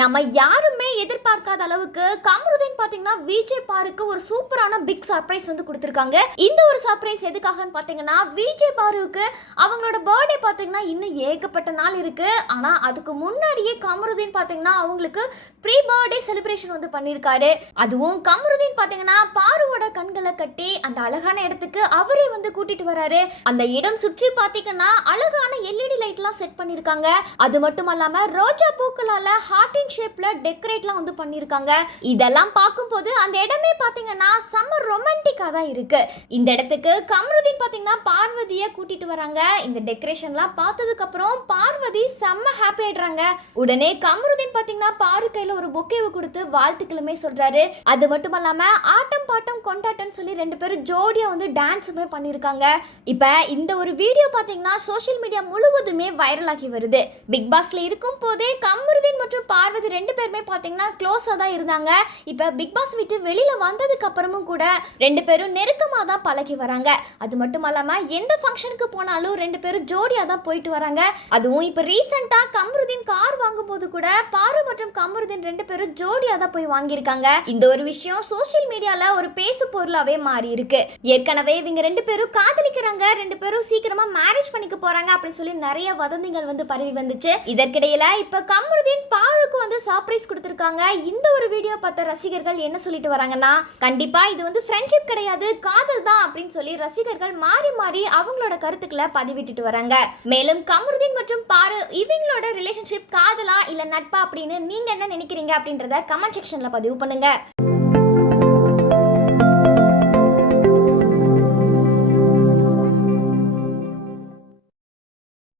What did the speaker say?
நம்ம யாருமே எதிர்பார்க்காத அளவுக்கு கமருதீன் பாத்தீங்கன்னா விஜய் பாருக்கு ஒரு சூப்பரான பிக் சர்ப்ரைஸ் வந்து கொடுத்திருக்காங்க. இந்த ஒரு சர்ப்ரைஸ் எதுக்காகன்னு பாத்தீங்கன்னா விஜய் பாருக்கு அவங்களோட பர்த்டே பாத்தீங்கன்னா இன்னும் ஏகப்பட்ட நாள் இருக்கு. ஆனா அதுக்கு முன்னாடியே கமருதீன் பாத்தீங்கன்னா அவங்களுக்கு ப்ரீ பர்த்டே செலிப்ரேஷன் வந்து பண்ணியிருக்காரு. அதுவும் கமருதீன் பாத்தீங்கன்னா பாருவோட கண்களை கட்டி அந்த அழகான இடத்துக்கு அவரே வந்து கூட்டிட்டு வராரு. அந்த இடம் சுற்றி பாத்தீங்கன்னா அழகான எல்இடி லைட்லாம் செட் பண்ணிருக்காங்க. அது மட்டும் இல்லாம ரோஜா பூக்களால ஹார்ட் இன் ஷேப்ல டெக்கரேட்லாம் வந்து பண்ணிருக்காங்க. இதெல்லாம் பார்க்கும்போது அந்த இடமே பாத்தீங்கன்னா செம்ம ரொமான்டிக்கா தான் இருக்கு. இந்த இடத்துக்கு கமருதீன் பாத்தீங்கன்னா பார்வதியை கூட்டிட்டு வராங்க. இந்த டெக்கரேஷன்லாம் பார்த்ததுக்கு அப்புறம் பார்வதி செம்ம ஹாப்பி ஆயிடுறாங்க. உடனே கமருதீன் பாத்தீங்கன்னா பாரு கையில ஒரு பொக்கேவை கொடுத்து வாழ்த்துக்களுமே சொல்றாரு. அது மட்டும் இல்லாம ஆட்டம் பாட்டம் கொண்டாட்டம் சொல்லி ரெண்டு பேரும் ஜோடியா வந்து டான்ஸுமே பண்ணிருக்காங்க. இப்ப இந்த ஒரு வீடியோ பாத்தீங்கன்னா சோஷியல் மீடியா முழுவதுமே வைரல் ஆகி வருது. பிக் பாஸ்ல இருக்கும் போதே கமருதீன் மற்றும் பார்வதி ரெண்டு பேருமே பாத்தீங்கன்னா க்ளோஸா தான் இருந்தாங்க. இப்ப பிக் பாஸ் விட்டு வெளியில வந்ததுக்கு அப்புறமும் கூட ரெண்டு பேரும் நெருக்கமா தான் பழகி வராங்க. அது மட்டும் இல்லாம எந்த ஃபங்க்ஷனுக்கு போனாலும் ரெண்டு பேரும் ஜோடியா தான் போயிட்டு வராங்க. அதுவும் இப்ப ரீசெண்டா கமருதீன் கார் வாங்கும் போது கூட பாரு மற்றும் கமருதீன் ரெண்டு பேரும் ஜோடியா தான் போய் வாங்கியிருக்காங்க. இந்த ஒரு விஷயம் சோஷியல் மீடியால ஒரு பேசு பொருளாவே மாறி இருக்கு. ஏற்கனவே இவங்க ரெண்டு பேரும் காதலிக்கிறாங்க, ரெண்டு பேரும் சீக்கிரமா மேரேஜ் பண்ணிக்க போறாங்க அப்படின்னு சொல்லி நிறைய வதந்திகள் வந்து பரவி வந்துச்சு. இதற்கிடையில இப்ப கமருதீன் பாருக்கு வந்து சர்ப்ரைஸ் கொடுத்திருக்காங்க. இந்த ஒரு வீடியோ பார்த்த ரசிகர்கள் என்ன சொல்லிட்டு வராங்கன்னா, கண்டிப்பா இது வந்து ஃப்ரெண்ட்ஷிப் கிடையாது, காதல் தான் அப்படின்னு சொல்லி ரசிகர்கள் மாறி மாறி அவங்களோட கருத்துக்களை பதிவிட்டுட்டு வராங்க. மேலும் கமருதீன் மற்றும் பாரு இவங்களோட ரிலேஷன்ஷிப் காதலா இல்ல நட்பா அப்படின்னு நீங்க என்ன நினைக்கிறீங்க அப்படின்றத கமெண்ட் செக்ஷன்ல பதிவு பண்ணுங்க.